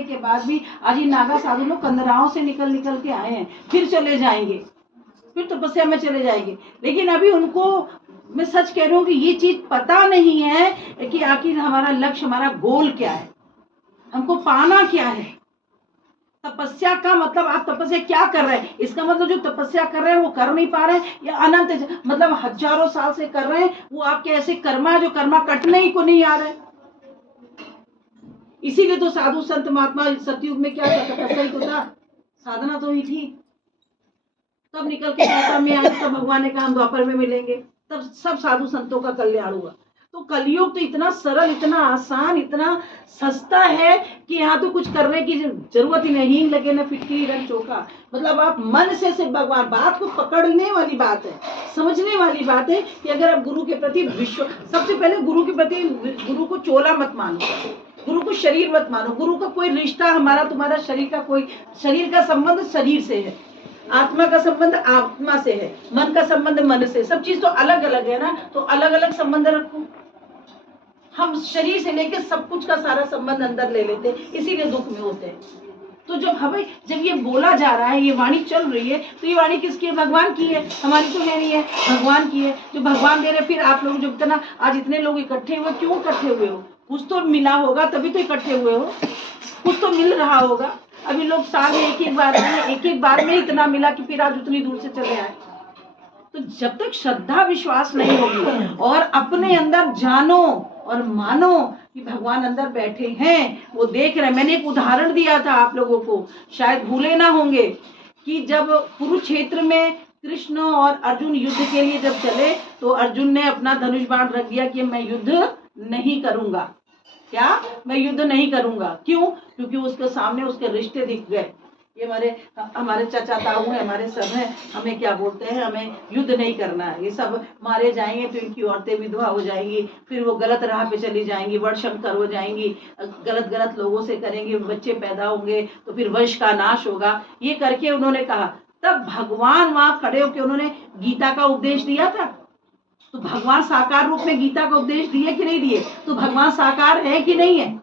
करने के बाद भी आज ये नागा साधु लोग कंदराओं से निकल निकल के आए हैं, फिर चले जाएंगे, फिर तपस्या में चले जाएंगे। लेकिन अभी उनको मैं सच कह रही हूँ कि ये चीज पता नहीं है कि आखिर हमारा लक्ष्य, हमारा गोल क्या है, हमको पाना क्या है। तपस्या का मतलब आप तपस्या क्या कर रहे हैं, इसका मतलब जो तपस्या कर रहे हैं वो कर नहीं पा रहे हैं, या अनंत मतलब हजारों साल से कर रहे हैं, वो आपके ऐसे कर्मा है जो कर्मा कटने ही को नहीं आ रहे। इसीलिए तो साधु संत महात्मा सतयुग में क्या था, तपस्या ही तो था, साधना तो ही थी। तब निकल के द्वापर में आए, तब भगवान ने कहा हम द्वापर में मिलेंगे, तब सब साधु संतों का कल्याण हुआ। तो कलयुग तो इतना सरल, इतना आसान, इतना सस्ता है कि यहाँ तो कुछ करने की जरूरत ही नहीं लगे, न फिटकी न चौका। मतलब आप मन से सिर्फ भगवान, बात को पकड़ने वाली बात है, समझने वाली बात है कि अगर आप गुरु के प्रति सबसे पहले गुरु के प्रति, गुरु को चोला मत मानो, गुरु को शरीर मत मानो। गुरु का कोई रिश्ता हमारा तुम्हारा शरीर का कोई, शरीर का संबंध शरीर से है, आत्मा का संबंध आत्मा से है, मन का संबंध मन से, सब चीज तो अलग अलग है ना, तो अलग अलग संबंध रखो। हम शरीर से लेकर सब कुछ का सारा संबंध अंदर ले लेते, इसीलिए दुख में होते हैं। तो जब हमें, जब ये बोला जा रहा है, ये वाणी चल रही है, तो ये वाणी किसकी है? भगवान की है, हमारी तो है नहीं है, भगवान की है, जो भगवान दे रहे। फिर आप लोग जब इतना आज इतने लोग इकट्ठे हुए, क्यों इकट्ठे हुए हो? कुछ तो मिला होगा, तभी तो इकट्ठे हुए हो, कुछ तो मिल रहा होगा। अभी लोग साल में एक एक बार में इतना मिला कि फिर आज उतनी दूर से चले आए। तो जब तक श्रद्धा विश्वास नहीं होगी और अपने अंदर जानो और मानो कि भगवान अंदर बैठे हैं, वो देख रहे हैं। मैंने एक उदाहरण दिया था आप लोगों को, शायद भूले ना होंगे, कि जब कुरुक्षेत्र में कृष्ण और अर्जुन युद्ध के लिए जब चले, तो अर्जुन ने अपना धनुष बाण रख दिया कि मैं युद्ध नहीं करूंगा। क्या? मैं युद्ध नहीं करूंगा। क्यों? क्योंकि उसके सामने उसके रिश्ते दिख गए, ये हमारे चाचा ताऊ है, हमारे सब है, हमें क्या बोलते हैं, हमें युद्ध नहीं करना है, ये सब मारे जाएंगे तो इनकी औरतें विधवा हो जाएंगी, फिर वो गलत राह पे चली जाएंगी, वर्षंकर हो जाएंगी, गलत गलत लोगों से करेंगे, बच्चे पैदा होंगे तो फिर वंश का नाश होगा। ये करके उन्होंने कहा। तब भगवान वहां खड़े होकर उन्होंने गीता का उपदेश दिया था। तो भगवान साकार रूप में गीता का उपदेश दिए कि नहीं दिए? तो भगवान साकार है कि नहीं है?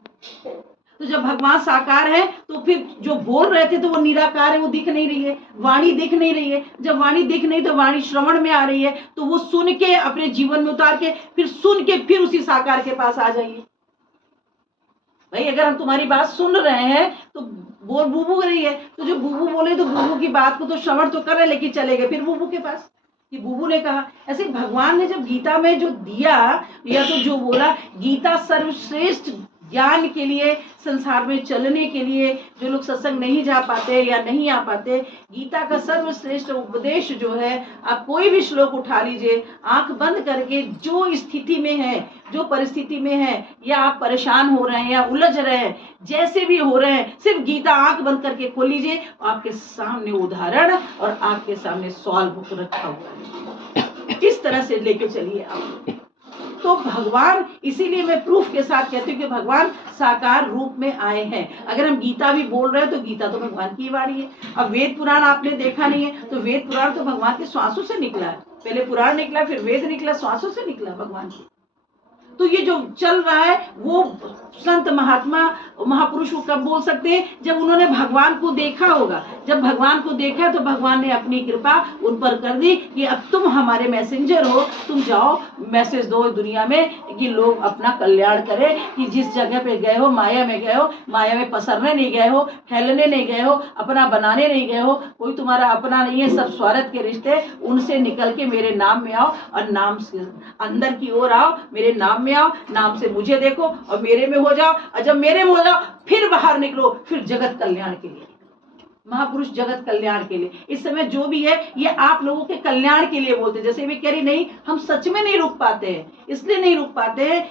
तो जब भगवान साकार है तो फिर जो बोल रहे थे तो वो निराकार है, वो दिख नहीं रही है, वाणी दिख नहीं रही है। जब वाणी दिख नहीं तो वाणी श्रवण में आ रही है, तो वो सुन के अपने जीवन में उतार के, फिर सुन के फिर उसी साकार के पास आ जाइए। भाई अगर हम तुम्हारी बात सुन रहे हैं तो बोल बूबू रही है, तो जो बूबू बोले तो बूबू की बात को तो श्रवण तो कर रहे, लेकिन चले गए फिर बूबू के पास कि बूबू ने कहा। ऐसे भगवान ने जब गीता में जो दिया, या तो जो बोला, गीता सर्वश्रेष्ठ ज्ञान के लिए, संसार में चलने के लिए, जो लोग सत्संग नहीं जा पाते या नहीं आ पाते, गीता का सर्वश्रेष्ठ उपदेश जो है, आप कोई भी श्लोक उठा लीजिए, आंख बंद करके, जो स्थिति में है, जो परिस्थिति में है, या आप परेशान हो रहे हैं या उलझ रहे हैं, जैसे भी हो रहे हैं, सिर्फ गीता आंख बंद करके खोल लीजिए, आपके सामने उदाहरण और आपके सामने सॉल्व बुक रखा हुआ है। इस तरह से लेके चलिए आप। तो भगवान, इसीलिए मैं प्रूफ के साथ कहती हूँ कि भगवान साकार रूप में आए हैं। अगर हम गीता भी बोल रहे हैं तो गीता तो भगवान की वाणी है। अब वेद पुराण आपने देखा नहीं है, तो वेद पुराण तो भगवान के श्वासों से निकला है। पहले पुराण निकला, फिर वेद निकला, श्वासों से निकला भगवान की। तो ये जो चल रहा है वो संत महात्मा महापुरुष को कब बोल सकते हैं? जब उन्होंने भगवान को देखा होगा। जब भगवान को देखा तो भगवान ने अपनी कृपा उन पर कर दी कि अब तुम हमारे मैसेंजर हो, तुम जाओ मैसेज दो दुनिया में कि लोग अपना कल्याण करें, कि जिस जगह पे गए हो, माया में गए हो, माया में पसरने नहीं गए हो, फैलने नहीं गए हो, अपना बनाने नहीं गए हो, कोई तुम्हारा अपना नहीं है, सब स्वार्थ के रिश्ते, उनसे निकल के मेरे नाम में आओ और नाम से अंदर की ओर आओ, मेरे नाम में आओ, नाम से मुझे देखो और मेरे में हो जाओ, और जब मेरे में हो जाओ फिर बाहर निकलो, फिर जगत कल्याण के लिए। महापुरुष जगत कल्याण के लिए इस समय जो भी है ये आप लोगों के कल्याण के लिए बोलते। जैसे वे कह रही नहीं, हम सच में नहीं रुक पाते हैं, इसलिए नहीं रुक पाते हैं